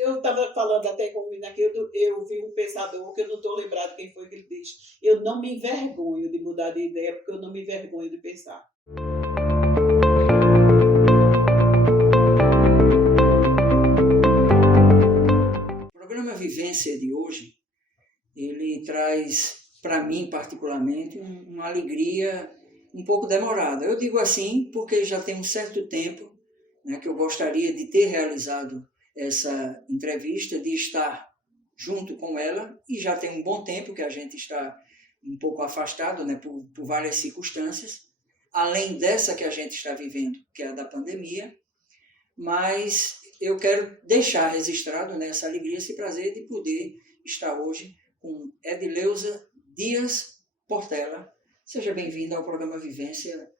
eu estava falando até com o menino aqui, eu vi um pensador que eu não estou lembrado quem foi que ele disse. Eu não me envergonho de mudar de ideia, porque eu não me envergonho de pensar. O programa Vivência de hoje, ele traz, para mim particularmente, uma alegria um pouco demorada. Eu digo assim porque já tem um certo tempo, né, que eu gostaria de ter realizado essa entrevista, de estar junto com ela, e já tem um bom tempo que a gente está um pouco afastado, né, por várias circunstâncias, além dessa que a gente está vivendo, que é a da pandemia, mas eu quero deixar registrado, né, essa alegria, esse prazer de poder estar hoje com Edileuza Dias Portela. Seja bem-vinda ao programa Vivência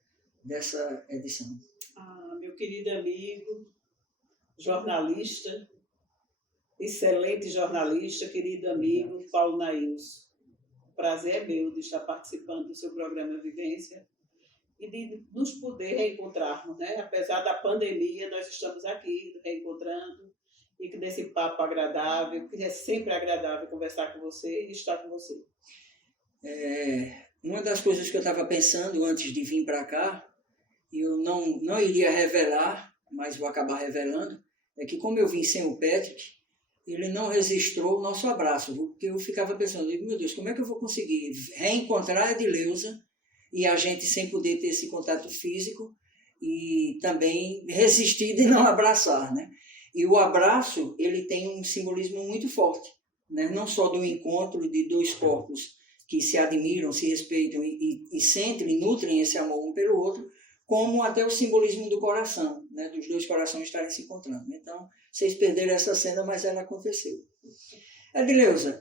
dessa edição. Meu querido amigo, jornalista, excelente jornalista, querido amigo Paulo Nailson. O prazer é meu de estar participando do seu programa Vivência e de nos poder reencontrarmos, né? Apesar da pandemia, nós estamos aqui reencontrando e que nesse papo agradável, que é sempre agradável conversar com você e estar com você. Uma das coisas que eu estava pensando antes de vir para cá, e eu não iria revelar, mas vou acabar revelando, é que como eu vim sem o Patrick, ele não registrou o nosso abraço, porque eu ficava pensando, meu Deus, como é que eu vou conseguir reencontrar a Edileuza e a gente sem poder ter esse contato físico e também resistir de não abraçar, né? E o abraço, ele tem um simbolismo muito forte, né? Não só do encontro de dois corpos que se admiram, se respeitam e sentem e nutrem esse amor um pelo outro, como até o simbolismo do coração, né? Dos dois corações estarem se encontrando. Então, vocês perderam essa cena, mas ela aconteceu. Edileuza,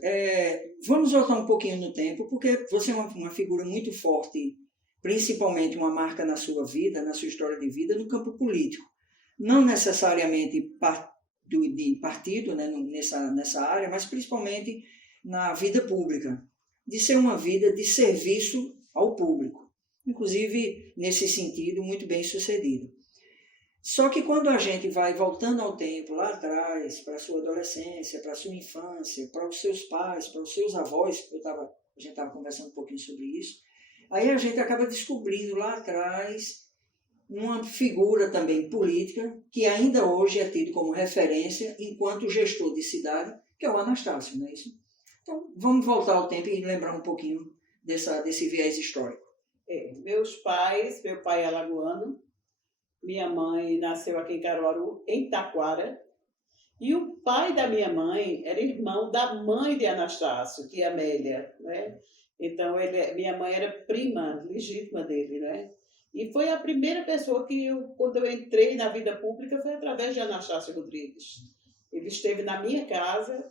vamos voltar um pouquinho no tempo, porque você é uma figura muito forte, principalmente uma marca na sua vida, na sua história de vida, no campo político. Não necessariamente de partido, né, nessa área, mas principalmente na vida pública, de ser uma vida de serviço ao público, inclusive nesse sentido muito bem sucedida. Só que quando a gente vai voltando ao tempo, lá atrás, para a sua adolescência, para a sua infância, para os seus pais, para os seus avós, a gente estava conversando um pouquinho sobre isso, aí a gente acaba descobrindo lá atrás uma figura também política que ainda hoje é tido como referência enquanto gestor de cidade, que é o Anastácio, não é isso? Então, vamos voltar ao tempo e lembrar um pouquinho desse viés histórico. Meus pais, meu pai é alagoano, minha mãe nasceu aqui em Caruaru, em Taquara, e o pai da minha mãe era irmão da mãe de Anastácio, que é Amélia, né? Então, minha mãe era prima legítima dele, né? E foi a primeira pessoa que, quando eu entrei na vida pública, foi através de Anastácio Rodrigues. Ele esteve na minha casa,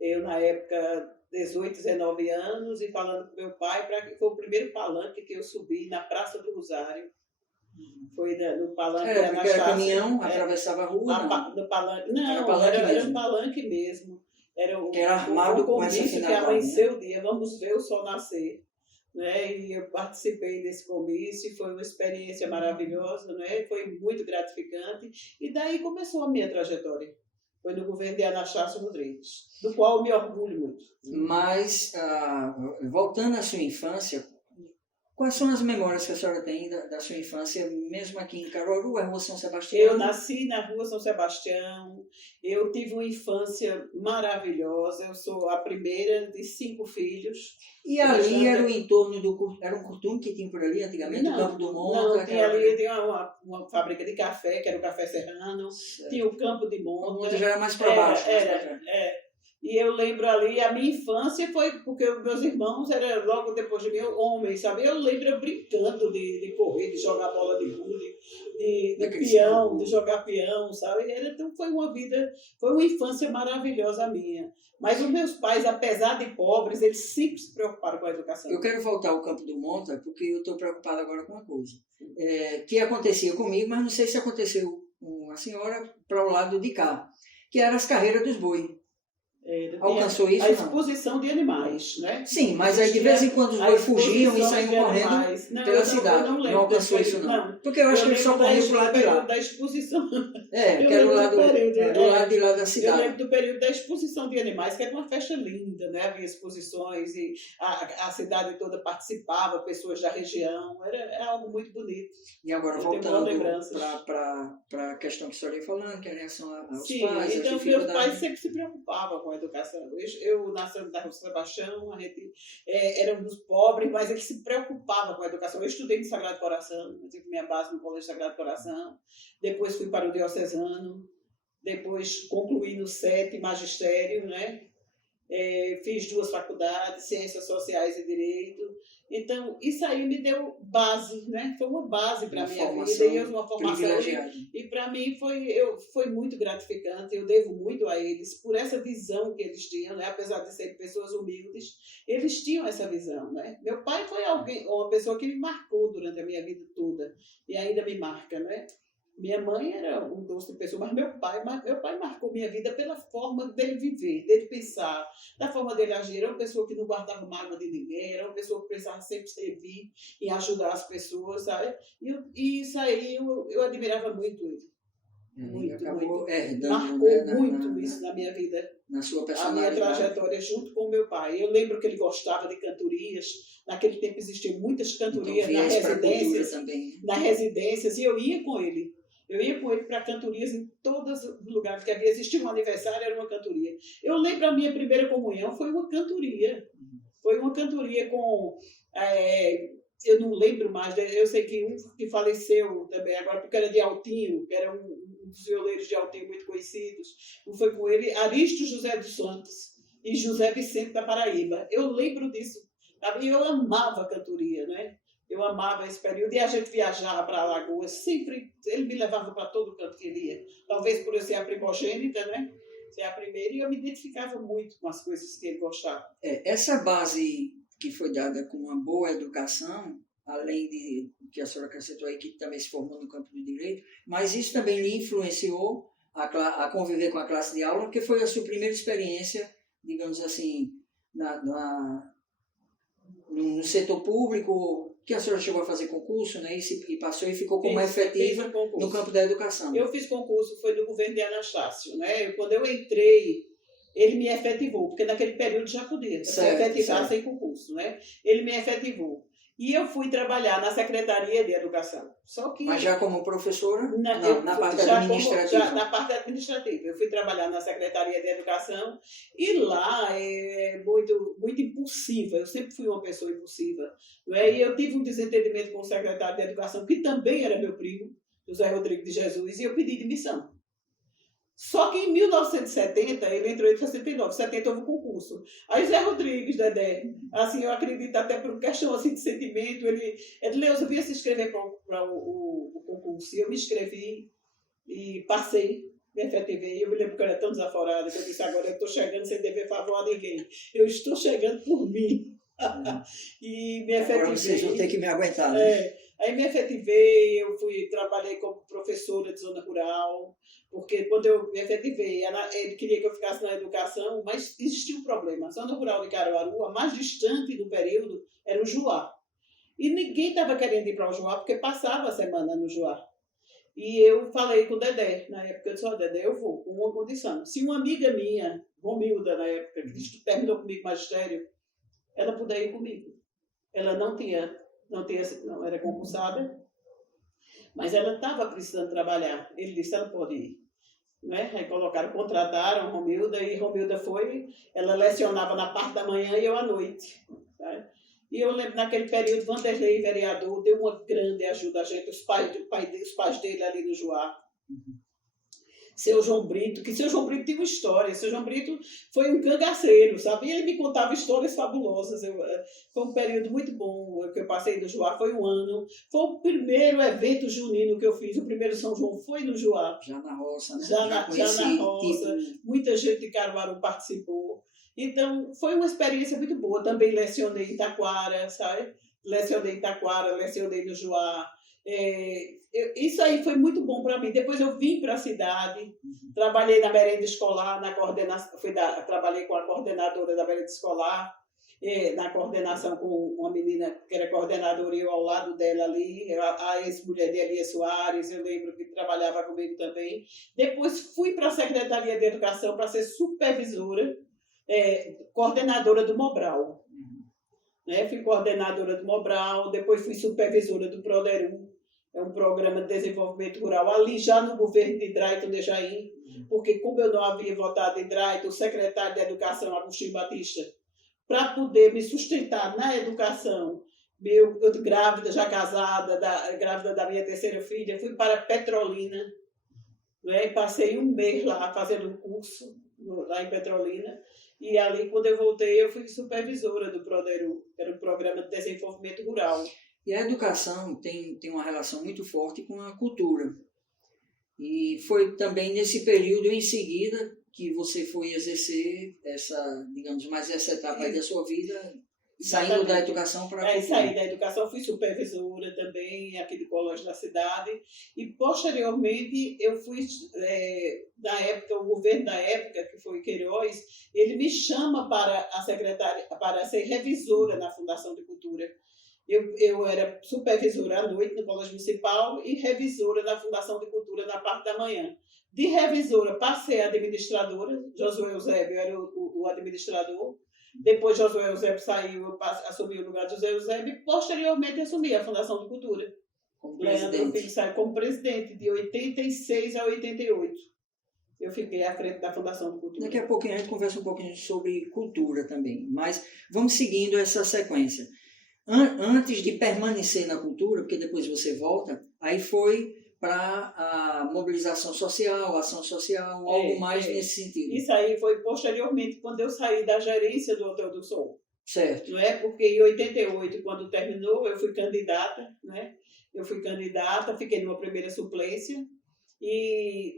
eu na época, 18, 19 anos, e falando com meu pai, foi o primeiro palanque que eu subi na Praça do Rosário. Foi no palanque de Anastácio. Era caminhão, atravessava a rua? No palanque, não, era um palanque mesmo. Era armado com essa finalidade, que amanheceu o dia, vamos ver o sol nascer. Né? E eu participei desse comício, foi uma experiência maravilhosa, né? Foi muito gratificante, e daí começou a minha trajetória. Foi no governo de Anastácio Rodrigues, do qual eu me orgulho muito. Mas, voltando à sua infância, quais são as memórias que a senhora tem da sua infância, mesmo aqui em Caruaru, a Rua São Sebastião? Eu nasci na Rua São Sebastião, eu tive uma infância maravilhosa, eu sou a primeira de 5 filhos. E ali era o entorno era um curtume que tinha por ali antigamente, o Campo do Monta? Não, tinha ali uma fábrica de café, que era o Café Serrano, certo. Tinha o Campo de Monta. O Monta já era mais para baixo. E eu lembro ali, a minha infância foi porque meus irmãos eram logo depois de mim homens, sabe? Eu lembro eu brincando de correr, de jogar bola de gude, de peão, de jogar peão, sabe? Então foi uma infância maravilhosa a minha. Mas os meus pais, apesar de pobres, eles sempre se preocuparam com a educação. Eu quero voltar ao Campo do Monta, porque eu estou preocupado agora com uma coisa. Que acontecia comigo, mas não sei se aconteceu com a senhora para o lado de cá, que eram as carreiras dos boi. Alcançou isso? A exposição de animais, né? Sim, mas aí de vez em quando os boi fugiam e saíam correndo pela cidade. Não alcançou isso, não. Porque eu acho que ele só corria pro lado de lá. Da exposição. Que era do lado de lá da cidade. Eu lembro do período da exposição de animais, que era uma festa linda, né? Havia exposições e a cidade toda participava, pessoas da região, era algo muito bonito. E agora, voltando para a questão que a senhora ia falando, que é em relação aos Sim, pais, então meus pais sempre se preocupavam com a educação. Eu nasci na Rua Sebastião, a gente éramos pobres, mas eles se preocupavam com a educação. Eu estudei no Sagrado Coração, eu tive minha base no Colégio Sagrado Coração, depois fui para o Diocesano, depois concluí no SET, magistério, né? Fiz 2 faculdades, Ciências Sociais e Direito. Então, isso aí me deu base, né? Foi uma base para a minha vida, e uma formação. E para mim foi muito gratificante, eu devo muito a eles, por essa visão que eles tinham, né? Apesar de serem pessoas humildes, eles tinham essa visão, né? Meu pai foi uma pessoa que me marcou durante a minha vida toda, e ainda me marca, né? Minha mãe era um doce de pessoa, mas meu pai marcou minha vida pela forma dele viver, dele pensar, da forma dele agir. Era uma pessoa que não guardava mágoa de ninguém, era uma pessoa que precisava sempre servir e ajudar as pessoas, sabe? E isso aí eu admirava muito ele. Muito. Marcou muito isso na minha vida. Na sua personalidade. A minha trajetória junto com o meu pai. Eu lembro que ele gostava de cantorias. Naquele tempo existiam muitas cantorias nas residências, e eu ia com ele. Eu ia com ele para cantorias em todos os lugares que havia. Existia um aniversário, era uma cantoria. Eu lembro a minha primeira comunhão, foi uma cantoria. Foi uma cantoria com... eu não lembro mais, eu sei que um que faleceu também agora, porque era de Altinho, que era um dos violeiros de Altinho muito conhecidos. Foi com ele, Aristo José dos Santos e José Vicente da Paraíba. Eu lembro disso. E eu amava a cantoria, né? Eu amava esse período, e a gente viajava para Alagoas, sempre, ele me levava para todo canto que ele ia. Talvez por eu ser a primogênita, né? Ser a primeira, e eu me identificava muito com as coisas que ele gostava. Essa base que foi dada com uma boa educação, além de que a senhora acrescentou aí, que também se formou no campo do direito, mas isso também lhe influenciou a conviver com a classe de aula, porque foi a sua primeira experiência, digamos assim, no setor público, que a senhora chegou a fazer concurso, né, e passou e ficou como efetiva no campo da educação. Eu fiz concurso, foi do governo de Anastácio, né? Quando eu entrei, ele me efetivou, porque naquele período já podia se efetivar sem concurso, né? Ele me efetivou. E eu fui trabalhar na Secretaria de Educação. Mas já como professora? Na parte administrativa? Na parte administrativa. Eu fui trabalhar na Secretaria de Educação, e lá é muito impulsiva. Eu sempre fui uma pessoa impulsiva. E eu tive um desentendimento com o secretário de Educação, que também era meu primo, José Rodrigues de Jesus, e eu pedi demissão. Só que em 1970, ele entrou em 69, 70 houve um concurso. Aí Zé Rodrigues, Dedé, assim, eu acredito até por questão assim, de sentimento, ele Leusa, eu vinha se inscrever para o concurso, e eu me inscrevi e passei, me efetivei. Eu me lembro que eu era tão desaforada que eu disse, agora eu estou chegando sem dever favor a ninguém, eu estou chegando por mim. E me efetivei. Agora vocês vão ter que me aguentar, né? Aí me efetivei, trabalhei como professora de zona rural, porque quando eu me efetivei, ele queria que eu ficasse na educação, mas existia um problema. A zona rural de Caruaru, a mais distante do período, era o Juá. E ninguém estava querendo ir para o Juá, porque passava a semana no Juá. E eu falei com o Dedé, na época eu disse, Dedé, eu vou, com uma condição. Se uma amiga minha, Romilda, na época, que terminou comigo magistério, ela puder ir comigo. Ela não era concursada, mas ela estava precisando trabalhar. Ele disse, ela pode ir. Né? Aí contrataram Romilda, e Romilda foi, ela lecionava na parte da manhã e eu à noite. Tá? E eu lembro, naquele período, Vanderlei, vereador, deu uma grande ajuda a gente, os pais dele ali no Juá. Seu João Brito, que seu João Brito tinha uma história. Seu João Brito foi um cangaceiro, sabe? E ele me contava histórias fabulosas. Foi um período muito bom que eu passei no Juá, foi um ano. Foi o primeiro evento junino que eu fiz, o primeiro São João foi no Juá. Já na roça, né? Já na roça, muita gente de Caruaru participou. Então, foi uma experiência muito boa. Também lecionei em Taquara, sabe? Lecionei em Taquara, lecionei no Juá. Isso aí foi muito bom para mim. Depois eu vim para a cidade, trabalhei na merenda escolar, trabalhei com a coordenadora da merenda escolar, na coordenação com uma menina que era coordenadora e eu ao lado dela ali, a ex-mulher de Elias Soares, eu lembro que trabalhava comigo também. Depois fui para a Secretaria de Educação para ser supervisora, coordenadora do Mobral. Né? Fui coordenadora do Mobral, depois fui supervisora do Proderu, é um programa de desenvolvimento rural, ali já no governo de Drayton Dejaim, porque como eu não havia votado em Drayton, o secretário de Educação, Agostinho Batista, para poder me sustentar na educação, eu grávida, já casada, grávida da minha terceira filha, fui para Petrolina, né? Passei um mês lá fazendo um curso, lá em Petrolina, e ali, quando eu voltei, eu fui supervisora do Proderu, que era um programa de desenvolvimento rural. E a educação tem uma relação muito forte com a cultura. E foi também nesse período em seguida que você foi exercer essa, digamos, mais essa etapa aí da sua vida, saindo da educação para a cultura. Saí da educação, fui supervisora também aqui do colégio da cidade e posteriormente eu fui, na época, o governo da época, que foi Queiroz, ele me chama para a secretária, para ser revisora na Fundação de Cultura. Eu era supervisora à noite no Colégio Municipal e revisora na Fundação de Cultura na parte da manhã. De revisora passei a administradora, Josué Eusébio era o administrador. Depois Josué Eusébio saiu, eu assumi o lugar de Josué Eusébio e posteriormente assumi a Fundação de Cultura. Leandro Filho saiu como presidente de 86 a 88. Eu fiquei à frente da Fundação de Cultura. Daqui a pouquinho a gente conversa um pouquinho sobre cultura também, mas vamos seguindo essa sequência. Antes de permanecer na cultura, porque depois você volta, aí foi para a mobilização social, ação social, algo mais nesse sentido. Isso aí foi posteriormente, quando eu saí da gerência do Hotel do Sol. Certo. Não é? Porque em 88, quando terminou, eu fui candidata, né? Fiquei numa primeira suplência.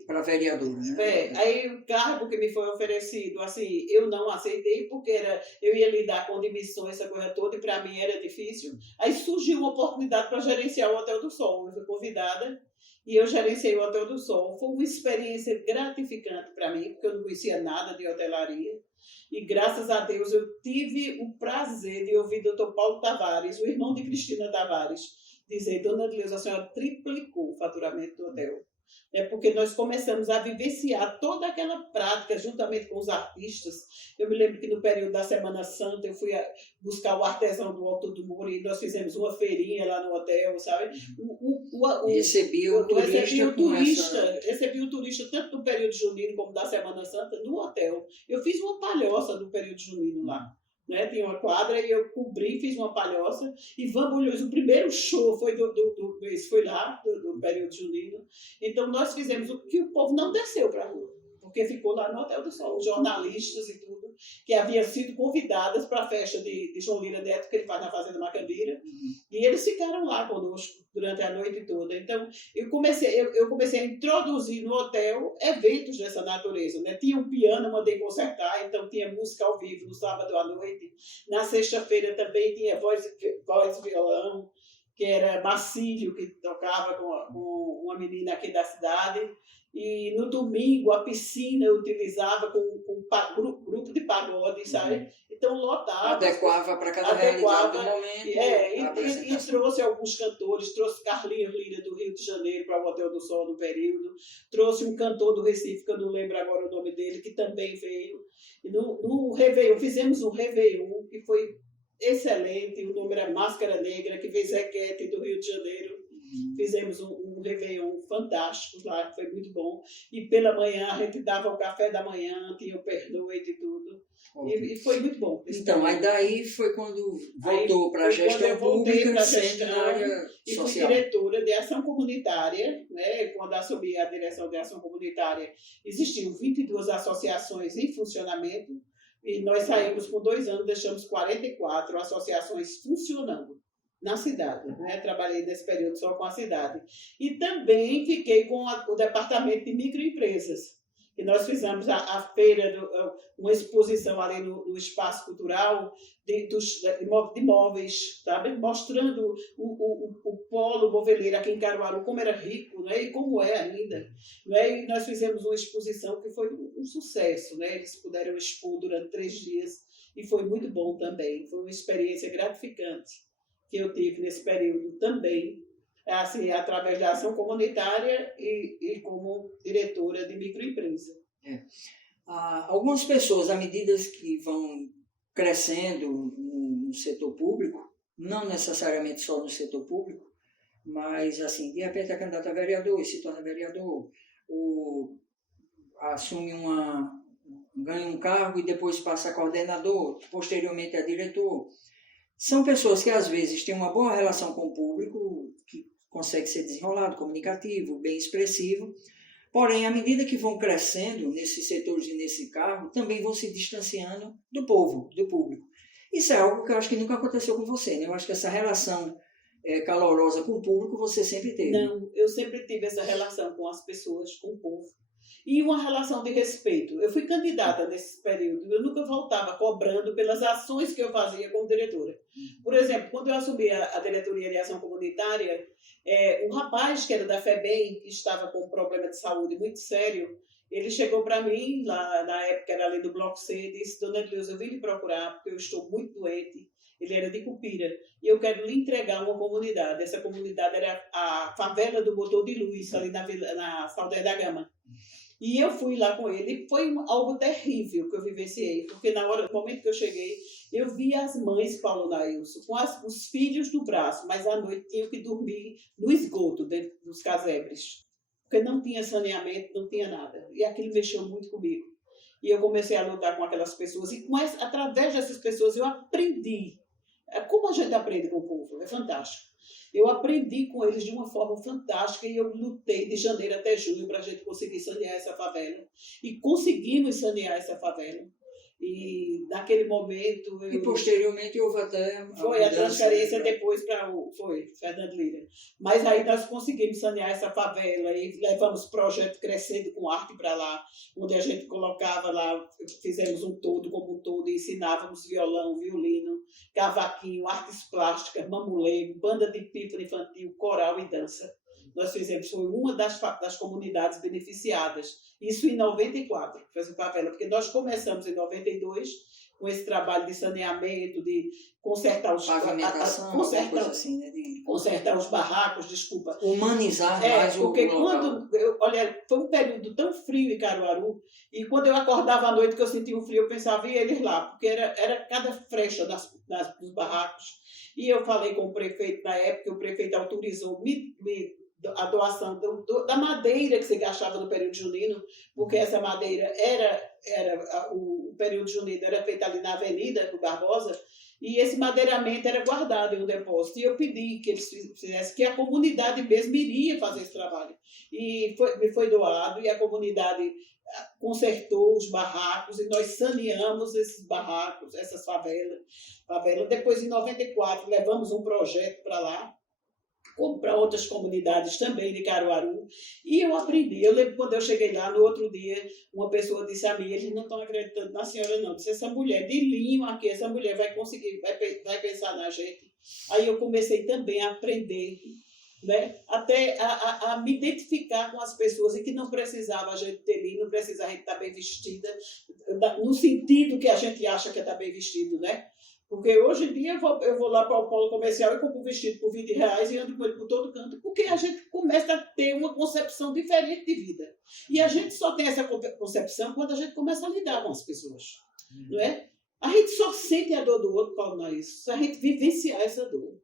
Para vereadora, né? Aí o cargo que me foi oferecido, assim, eu não aceitei porque eu ia lidar com demissões, essa coisa toda, e para mim era difícil. Aí surgiu uma oportunidade para gerenciar o Hotel do Sol. Eu fui convidada e eu gerenciei o Hotel do Sol. Foi uma experiência gratificante para mim, porque eu não conhecia nada de hotelaria. E graças a Deus eu tive o prazer de ouvir o Dr. Paulo Tavares, o irmão de Cristina Tavares, dizer: Dona Adileuza, a senhora triplicou o faturamento do hotel. Porque nós começamos a vivenciar toda aquela prática juntamente com os artistas. Eu me lembro que no período da Semana Santa eu fui buscar o artesão do Alto do Muro e nós fizemos uma feirinha lá no hotel, sabe? Recebi o turista tanto no período junino como da Semana Santa no hotel. Eu fiz uma palhoça no período junino lá. Né? Tinha uma quadra e eu cobri, fiz uma palhoça. Ivan Bulhões, o primeiro show foi foi lá, do período junino. Então nós fizemos o que o povo não desceu para a rua, porque ficou lá no Hotel do Sol, jornalistas e tudo, que haviam sido convidadas para a festa de João Lira Neto, que ele faz na Fazenda Macambira, e eles ficaram lá conosco durante a noite toda. Então, eu comecei a introduzir no hotel eventos dessa natureza. Né? Tinha um piano, mandei consertar, então tinha música ao vivo no sábado à noite. Na sexta-feira também tinha voz e violão, que era Marcílio, que tocava com uma menina aqui da cidade. E no domingo a piscina eu utilizava com grupo de pagode, sabe? Então lotava. Adequava para cada realidade do momento. E trouxe alguns cantores, trouxe Carlinhos Lira do Rio de Janeiro para o Hotel do Sol no período, trouxe um cantor do Recife, que eu não lembro agora o nome dele, que também veio. E no Réveillon, fizemos um Réveillon que foi excelente, o nome era Máscara Negra, que veio Zequete do Rio de Janeiro. Fizemos um Réveillon fantástico lá, que foi muito bom. E pela manhã a gente dava o café da manhã, tinha o pernoite e tudo. E foi muito bom. Então, aí daí foi quando voltou para a gestão pública, sendo na área social. E fui diretora de ação comunitária, né? Quando assumi a direção de ação comunitária, existiam 22 associações em funcionamento, e nós saímos com 2 anos, deixamos 44 associações funcionando na cidade, né? Trabalhei nesse período só com a cidade. E também fiquei com o departamento de microempresas, que nós fizemos a feira, uma exposição ali no espaço cultural de imóveis, sabe? Mostrando o polo moveleiro aqui em Caruaru, como era rico, né? E como é ainda. Né? E nós fizemos uma exposição que foi um sucesso. Né? Eles puderam expor durante 3 dias. E foi muito bom também. Foi uma experiência gratificante que eu tive nesse período também, assim, através da ação comunitária e como diretora de microempresa. Algumas pessoas, à medida que vão crescendo no setor público, não necessariamente só no setor público, mas, assim, de repente é candidato a vereador e se torna vereador, ou ganha um cargo e depois passa a coordenador, posteriormente a diretor. São pessoas que, às vezes, têm uma boa relação com o público, que consegue ser desenrolado, comunicativo, bem expressivo, porém, à medida que vão crescendo nesses setores e nesse cargo, também vão se distanciando do povo, do público. Isso é algo que eu acho que nunca aconteceu com você, né? Eu acho que essa relação calorosa com o público você sempre teve. Não, eu sempre tive essa relação com as pessoas, com o povo. E uma relação de respeito. Eu fui candidata nesse período, eu nunca voltava cobrando pelas ações que eu fazia como diretora. Por exemplo, quando eu assumi a diretoria de ação comunitária, um rapaz que era da FEBEM, que estava com um problema de saúde muito sério, ele chegou para mim, lá, na época era ali do Bloco C, e disse: Dona Deus, eu vim lhe procurar porque eu estou muito doente. Ele era de Cupira, e eu quero lhe entregar uma comunidade. Essa comunidade era a favela do Motor de Luz, ali na Saldanha da Gama. E eu fui lá com ele, foi algo terrível que eu vivenciei, porque no momento que eu cheguei, eu vi as mães, Paulo Nailson, com os filhos no braço, mas à noite tinham que dormir no esgoto dentro dos casebres, porque não tinha saneamento, não tinha nada. E aquilo mexeu muito comigo. E eu comecei a lutar com aquelas pessoas, e através dessas pessoas eu aprendi. Como a gente aprende com o povo, é fantástico. Eu aprendi com eles de uma forma fantástica e eu lutei de janeiro até junho para a gente conseguir sanear essa favela. E conseguimos sanear essa favela. E naquele momento... E posteriormente houve até... Foi a transferência depois para o Fernando Lira. Mas aí nós conseguimos sanear essa favela e levamos o projeto Crescendo com Arte para lá, onde a gente colocava lá, fizemos um todo como um todo, e ensinávamos violão, violino, cavaquinho, artes plásticas, mamulê, banda de pífano infantil, coral e dança. Nós fizemos, foi uma das comunidades beneficiadas. Isso em 94, fez o favela, porque nós começamos em 92 com esse trabalho de saneamento, de consertar os assim, né? Consertar os barracos, desculpa. Humanizar mais o local. Olha, foi um período tão frio em Caruaru, e quando eu acordava à noite que eu sentia um frio, eu pensava em eles lá, porque era cada frecha dos barracos. E eu falei com o prefeito na época, o prefeito autorizou a doação da madeira que se gastava no período junino, porque essa madeira o período junino era feito ali na Avenida do Barbosa, e esse madeiramento era guardado em um depósito. E eu pedi que eles fizessem, que a comunidade mesmo iria fazer esse trabalho. E me foi doado, e a comunidade consertou os barracos, e nós saneamos esses barracos, essas favelas. Depois, em 94, levamos um projeto para lá, para outras comunidades também de Caruaru, e eu aprendi. Eu lembro quando eu cheguei lá, no outro dia, uma pessoa disse a mim: eles não estão acreditando na senhora não, disse: essa mulher de linho aqui, essa mulher vai conseguir, vai pensar na gente. Aí eu comecei também a aprender, né? Até a me identificar com as pessoas, e que não precisava a gente ter linho, não precisava a gente estar bem vestida, no sentido que a gente acha que é estar bem vestido, né? Porque hoje em dia eu vou lá para o polo comercial e compro um vestido por R$20 e ando com ele por todo canto, porque a gente começa a ter uma concepção diferente de vida. E a gente só tem essa concepção quando a gente começa a lidar com as pessoas. Não é? A gente só sente a dor do outro, Paulo Naís, se a gente vivenciar essa dor.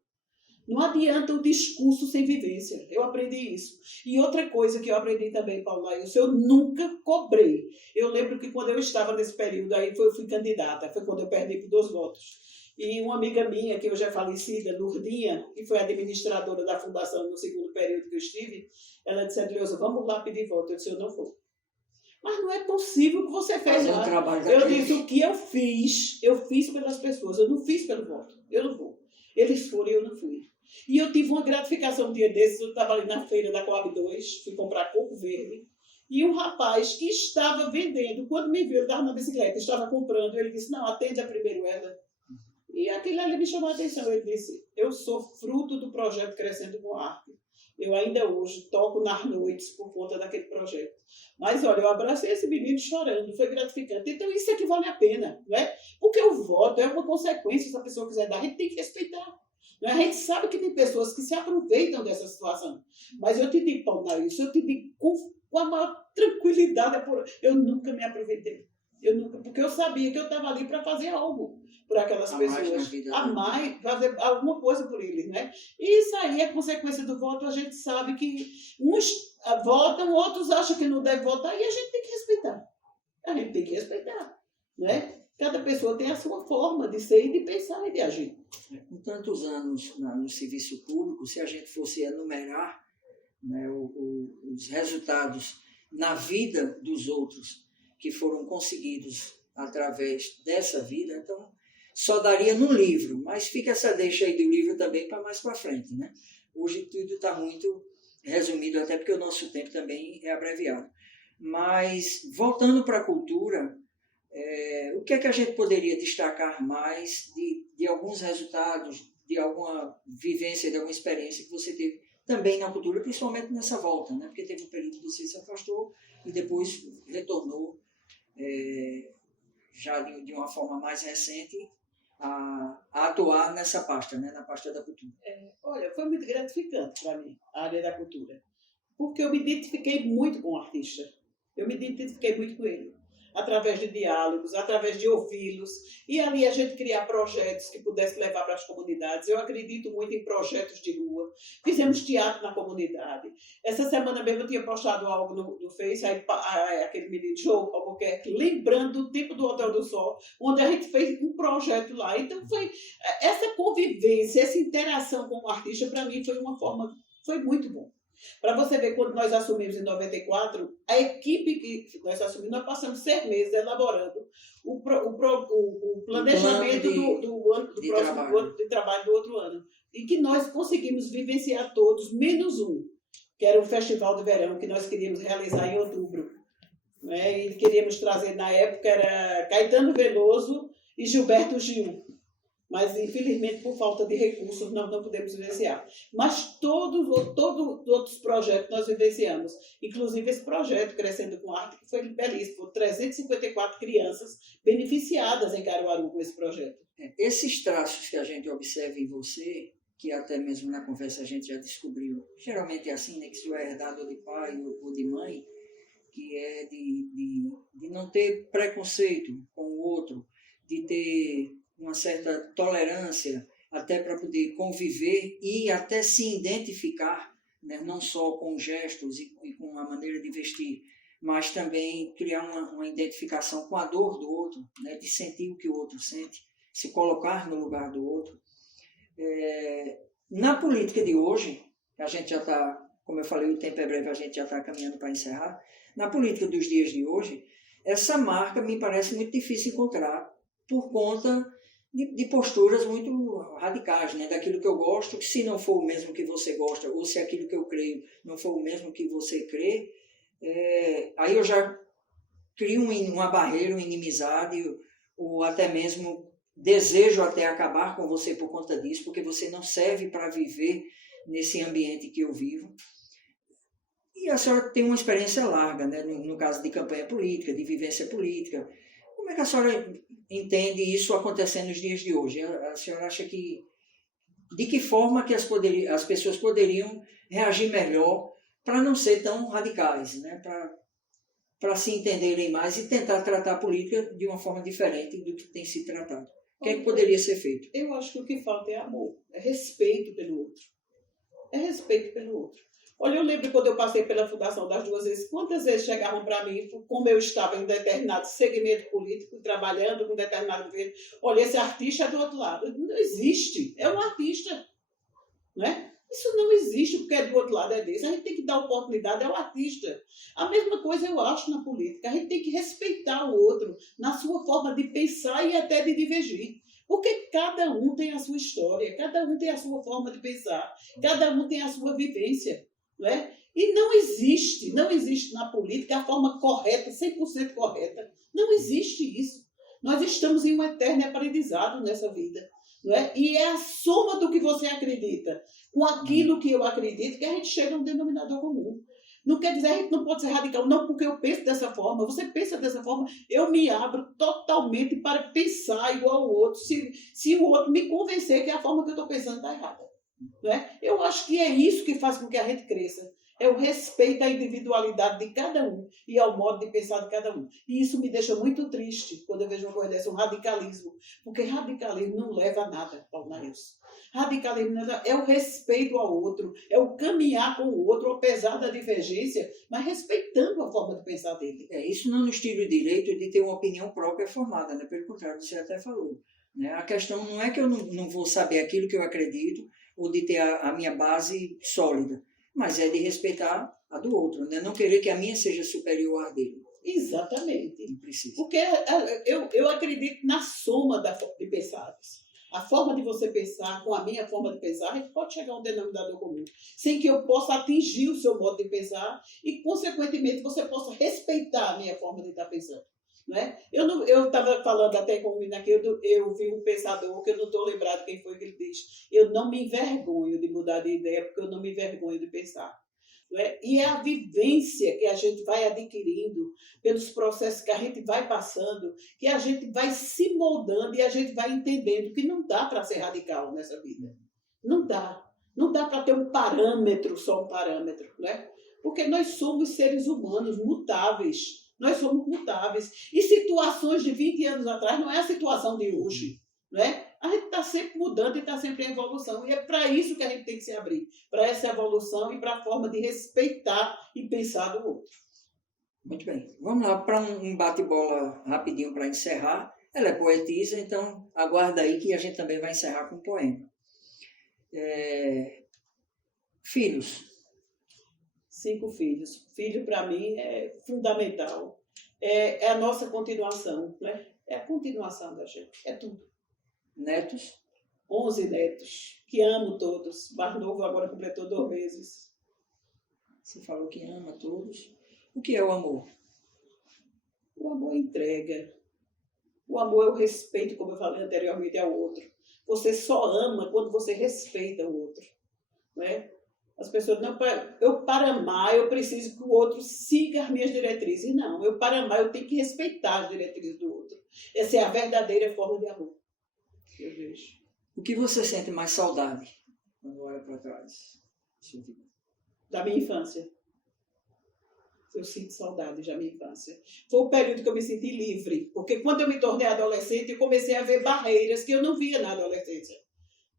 Não adianta o discurso sem vivência. Eu aprendi isso. E outra coisa que eu aprendi também, Paulo Naís, eu nunca cobrei. Eu lembro que quando eu estava nesse período, aí eu fui candidata, foi quando eu perdi por 2 votos. E uma amiga minha, que hoje é falecida, Lourdinha, que foi administradora da fundação no segundo período que eu estive, ela disse: Adileuza, vamos lá pedir voto. Eu disse: eu não vou. Mas não é possível que você fez lá. Eu disse: o que eu fiz pelas pessoas, eu não fiz pelo voto. Eu não vou. Eles foram e eu não fui. E eu tive uma gratificação um dia desses, eu estava ali na feira da Coab 2, fui comprar coco verde, e um rapaz que estava vendendo, quando me viu, ele estava na bicicleta, estava comprando, ele disse: não, atende a primeiro ela. E aquilo ali me chamou a atenção. Ele disse: eu sou fruto do projeto Crescendo com Arte. Eu ainda hoje toco nas noites por conta daquele projeto. Mas, olha, eu abracei esse menino chorando, foi gratificante. Então, isso é que vale a pena, não é? Porque o voto é uma consequência, se a pessoa quiser dar, a gente tem que respeitar. Não é? A gente sabe que tem pessoas que se aproveitam dessa situação. Mas eu te digo, Paulo, isso eu te digo com a maior tranquilidade. Eu nunca me aproveitei. Porque eu sabia que eu estava ali para fazer algo por aquelas pessoas. Amar, fazer alguma coisa por eles, né? E isso aí é consequência do voto. A gente sabe que uns votam, outros acham que não deve votar, e a gente tem que respeitar. A gente tem que respeitar, né? Cada pessoa tem a sua forma de ser e de pensar e de agir. Com tantos anos no serviço público, se a gente fosse enumerar, né, os resultados na vida dos outros que foram conseguidos através dessa vida, então só daria no livro, mas fica essa deixa aí do livro também para mais para frente, né? Hoje tudo está muito resumido, até porque o nosso tempo também é abreviado. Mas, voltando para a cultura, o que é que a gente poderia destacar mais de alguns resultados, de alguma vivência, de alguma experiência que você teve também na cultura, principalmente nessa volta, né? Porque teve um período que você se afastou e depois retornou já de uma forma mais recente a atuar nessa pasta, né? Na pasta da cultura. Olha, foi muito gratificante para mim, a área da cultura, porque eu me identifiquei muito com o artista, eu me identifiquei muito com ele, através de diálogos, através de ouvi-los, e ali a gente criar projetos que pudessem levar para as comunidades. Eu acredito muito em projetos de rua, fizemos teatro na comunidade. Essa semana mesmo eu tinha postado algo no Face, aí aquele menino João Albuquerque, lembrando do tempo do Hotel do Sol, onde a gente fez um projeto lá. Então foi essa convivência, essa interação com o artista, para mim foi muito bom. Para você ver, quando nós assumimos em 94, a equipe que nós assumimos, nós passamos 6 meses elaborando o planejamento do próximo ano de trabalho do outro ano. E que nós conseguimos vivenciar todos, menos um, que era o Festival de Verão, que nós queríamos realizar em outubro. Né? E queríamos trazer, na época, era Caetano Veloso e Gilberto Gil. Mas, infelizmente, por falta de recursos, nós não pudemos vivenciar. Mas todos os outros projetos nós vivenciamos. Inclusive, esse projeto Crescendo com Arte, que foi belíssimo. Foram 354 crianças beneficiadas em Caruaru com esse projeto. Esses traços que a gente observa em você, que até mesmo na conversa a gente já descobriu, geralmente é assim, né, que isso é herdado de pai ou de mãe, que é de não ter preconceito com o outro, de ter uma certa tolerância até para poder conviver e até se identificar, né? Não só com gestos e com a maneira de vestir, mas também criar uma identificação com a dor do outro, né? De sentir o que o outro sente, se colocar no lugar do outro. Na política de hoje, a gente já está, como eu falei, o tempo é breve, a gente já está caminhando para encerrar. Na política dos dias de hoje, essa marca me parece muito difícil encontrar por conta de posturas muito radicais, né? Daquilo que eu gosto, que se não for o mesmo que você gosta, ou se aquilo que eu creio não for o mesmo que você crê, aí eu já crio uma barreira, uma inimizade, ou até mesmo desejo até acabar com você por conta disso, porque você não serve para viver nesse ambiente que eu vivo. E a senhora tem uma experiência larga, né? No caso de campanha política, de vivência política. Como é que a senhora entende isso acontecendo nos dias de hoje? A senhora acha que... De que forma que as pessoas poderiam reagir melhor para não ser tão radicais, né? Para se entenderem mais e tentar tratar a política de uma forma diferente do que tem sido tratado? O que é que poderia ser feito? Eu acho que o que falta é amor, é respeito pelo outro. É respeito pelo outro. Olha, eu lembro quando eu passei pela Fundação das Duas vezes, quantas vezes chegavam para mim, como eu estava em determinado segmento político, trabalhando com determinado governo, olha, esse artista é do outro lado. Não existe, é um artista. Não é? Isso não existe, porque é do outro lado, é desse. A gente tem que dar oportunidade ao artista. A mesma coisa eu acho na política. A gente tem que respeitar o outro na sua forma de pensar e até de divergir. Porque cada um tem a sua história, cada um tem a sua forma de pensar, cada um tem a sua vivência. Não é? E não existe na política a forma correta, 100% correta. Não existe isso. Nós estamos em um eterno aprendizado nessa vida. Não é? E é a soma do que você acredita com aquilo que eu acredito que a gente chega a um denominador comum. Não quer dizer, a gente não pode ser radical, não porque eu penso dessa forma. Você pensa dessa forma, eu me abro totalmente para pensar igual ao outro, se o outro me convencer que a forma que eu estou pensando está errada. Não é? Eu acho que é isso que faz com que a gente cresça. É o respeito à individualidade de cada um e ao modo de pensar de cada um. E isso me deixa muito triste quando eu vejo uma coisa dessa, um radicalismo. Porque radicalismo não leva a nada, Paulo Nailson. Radicalismo é o respeito ao outro, é o caminhar com o outro, apesar da divergência, mas respeitando a forma de pensar dele. Isso não nos tira o direito de ter uma opinião própria formada, né? Pelo contrário, você até falou. Né? A questão não é que eu não vou saber aquilo que eu acredito ou de ter a minha base sólida, mas é de respeitar a do outro, né? Não querer que a minha seja superior à dele. Exatamente. Não precisa. Porque eu acredito na soma de pensares. A forma de você pensar com a minha forma de pensar, a gente pode chegar a um denominador comum, sem que eu possa atingir o seu modo de pensar e, consequentemente, você possa respeitar a minha forma de estar pensando. Não é? Eu estava falando até com o menino aqui, eu vi um pensador, que eu não estou lembrado quem foi que ele diz, eu não me envergonho de mudar de ideia, porque eu não me envergonho de pensar. Não é? E é a vivência que a gente vai adquirindo, pelos processos que a gente vai passando, que a gente vai se moldando e a gente vai entendendo que não dá para ser radical nessa vida. Não dá. Não dá para ter um parâmetro, só um parâmetro. Né? Porque nós somos seres humanos mutáveis. Nós somos mutáveis. E situações de 20 anos atrás não é a situação de hoje. Né? A gente está sempre mudando e está sempre em evolução. E é para isso que a gente tem que se abrir. Para essa evolução e para a forma de respeitar e pensar do outro. Muito bem. Vamos lá para um bate-bola rapidinho para encerrar. Ela é poetisa, então aguarda aí que a gente também vai encerrar com um poema. Filhos. 5 filhos. Filho, para mim, é fundamental. É a nossa continuação. Né? É a continuação da gente. É tudo. Netos? 11 netos, que amo todos. Mais novo agora completou 2 meses. Você falou que ama todos. O que é o amor? O amor é entrega. O amor é o respeito, como eu falei anteriormente, ao outro. Você só ama quando você respeita o outro. Né? As pessoas, não, para amar, eu preciso que o outro siga as minhas diretrizes. Não, para amar, eu tenho que respeitar as diretrizes do outro. Essa é a verdadeira forma de amor. Eu vejo. O que você sente mais saudade quando olha para trás? Da minha infância. Eu sinto saudade da minha infância. Foi o período que eu me senti livre. Porque quando eu me tornei adolescente, eu comecei a ver barreiras que eu não via na adolescência.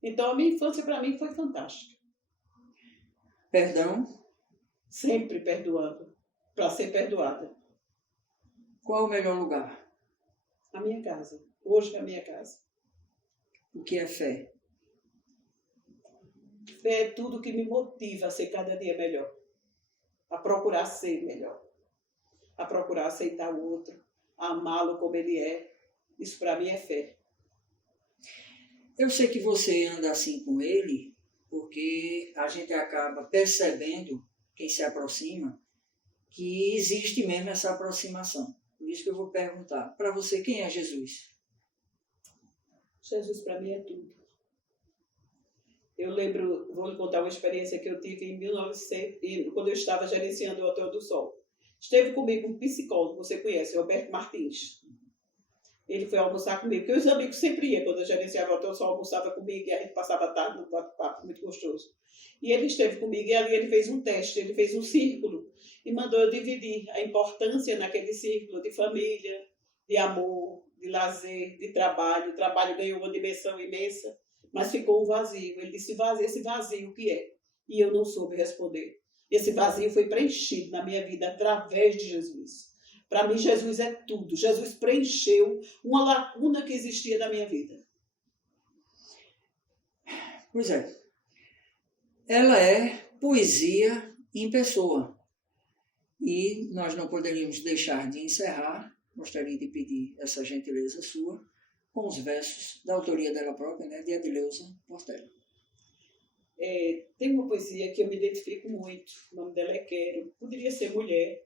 Então, a minha infância, para mim, foi fantástica. Perdão? Sempre perdoando. Para ser perdoada. Qual o melhor lugar? A minha casa. Hoje é a minha casa. O que é fé? Fé é tudo que me motiva a ser cada dia melhor. A procurar ser melhor. A procurar aceitar o outro. A amá-lo como ele é. Isso para mim é fé. Eu sei que você anda assim com ele, porque a gente acaba percebendo, quem se aproxima, que existe mesmo essa aproximação. Por isso que eu vou perguntar, para você, quem é Jesus? Jesus para mim é tudo. Eu lembro, vou lhe contar uma experiência que eu tive em 1900, quando eu estava gerenciando o Hotel do Sol. Esteve comigo um psicólogo, você conhece, Roberto Martins. Ele foi almoçar comigo, porque os amigos sempre iam, quando eu gerenciava o Hotel do Sol, almoçava comigo e a gente passava a tarde no bate-papo, muito gostoso. E ele esteve comigo e ali ele fez um teste, ele fez um círculo e mandou eu dividir a importância naquele círculo de família, de amor, de lazer, de trabalho. O trabalho ganhou uma dimensão imensa, mas ficou um vazio. Ele disse, esse vazio o que é? E eu não soube responder. Esse vazio foi preenchido na minha vida através de Jesus. Para mim, Jesus é tudo. Jesus preencheu uma lacuna que existia na minha vida. Pois é. Ela é poesia em pessoa. E nós não poderíamos deixar de encerrar. Gostaria de pedir essa gentileza sua com os versos da autoria dela própria, né, de Adileuza Portela. Tem uma poesia que eu me identifico muito. O nome dela é Quero. Poderia ser Mulher.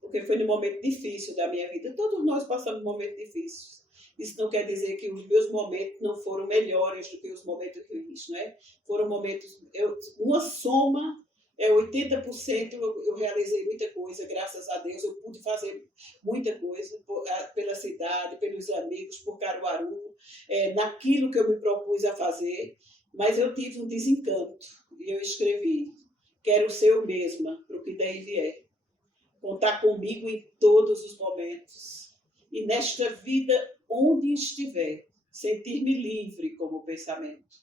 Porque foi num momento difícil da minha vida. Todos nós passamos momentos difíceis. Isso não quer dizer que os meus momentos não foram melhores do que os momentos que eu fiz, não é? Foram momentos, uma soma, 80% eu realizei muita coisa, graças a Deus, eu pude fazer muita coisa pela cidade, pelos amigos, por Caruaru, naquilo que eu me propus a fazer, mas eu tive um desencanto, e eu escrevi, quero ser eu mesma, para o que daí vier, contar comigo em todos os momentos, e nesta vida, onde estiver, sentir-me livre como pensamento,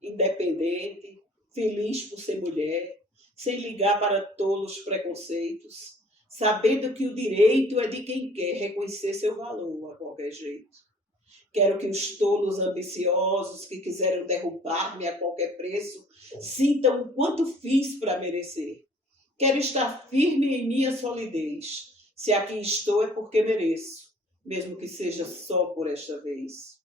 independente, feliz por ser mulher, sem ligar para todos os preconceitos, sabendo que o direito é de quem quer reconhecer seu valor a qualquer jeito. Quero que os tolos ambiciosos que quiseram derrubar-me a qualquer preço sintam o quanto fiz para merecer. Quero estar firme em minha solidez. Se aqui estou é porque mereço, mesmo que seja só por esta vez.